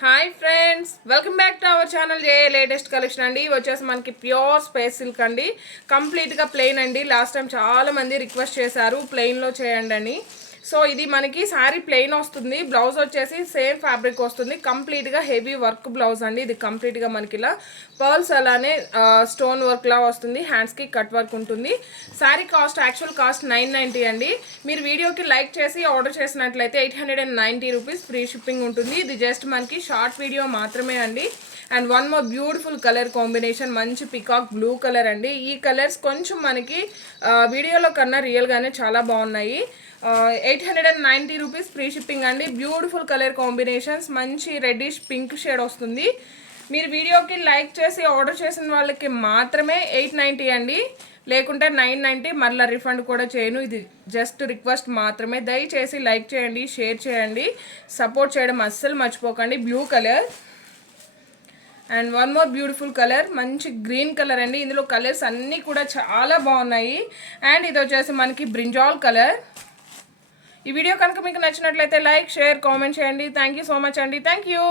Hi friends, welcome back to our channel. Latest collection అండి. ఇవి వచ్చేసి మనకి ప్యూర్ స్పేస్ సిల్క్ అండి. కంప్లీట్గా ప్లెయిన్ అండి. లాస్ట్ టైం చాలా మంది రిక్వెస్ట్ చేశారు ప్లెయిన్లో చేయండి అని. సో ఇది మనకి శారీ ప్లెయిన్ వస్తుంది, బ్లౌజ్ వచ్చేసి సేమ్ ఫ్యాబ్రిక్ వస్తుంది. కంప్లీట్గా హెవీ వర్క్ బ్లౌజ్ అండి. ఇది కంప్లీట్గా మనకి ఇలా పర్ల్స్ అలానే స్టోన్ వర్క్ లా వస్తుంది. హ్యాండ్స్కి కట్ వర్క్ ఉంటుంది. శారీ కాస్ట్ యాక్చువల్ కాస్ట్ 990 అండి. మీరు వీడియోకి లైక్ చేసి ఆర్డర్ చేసినట్లయితే 890 రూపీస్ ఫ్రీ షిప్పింగ్ ఉంటుంది. ఇది జస్ట్ మనకి షార్ట్ వీడియో మాత్రమే అండి. And one more beautiful colour combination, మంచి పికాక్ బ్లూ కలర్ అండి. ఈ కలర్స్ కొంచెం మనకి వీడియోలో కన్నా రియల్గానే చాలా బాగున్నాయి. 890 రూపీస్ ఫ్రీ షిప్పింగ్ అండి. బ్యూటిఫుల్ కలర్ కాంబినేషన్స్, మంచి రెడ్డిష్ పింక్ షేడ్ వస్తుంది. మీరు వీడియోకి లైక్ చేసి ఆర్డర్ చేసిన వాళ్ళకి మాత్రమే 890 అండి, లేకుంటే 990. మళ్ళీ రిఫండ్ కూడా చేయను. ఇది జస్ట్ రిక్వెస్ట్ మాత్రమే. దయచేసి లైక్ చేయండి, షేర్ చేయండి, సపోర్ట్ చేయడం అస్సలు మర్చిపోకండి. Blue colour and one more beautiful colour, మంచి గ్రీన్ కలర్ అండి. ఇందులో కలర్స్ అన్నీ కూడా చాలా బాగున్నాయి. అండ్ ఇది వచ్చేసి మనకి బ్రింజాల్ కలర్. ఈ వీడియో కనుక మీకు నచ్చినట్లయితే లైక్, షేర్, కామెంట్ చేయండి. థ్యాంక్ యూ సో మచ్ అండి. Thank you.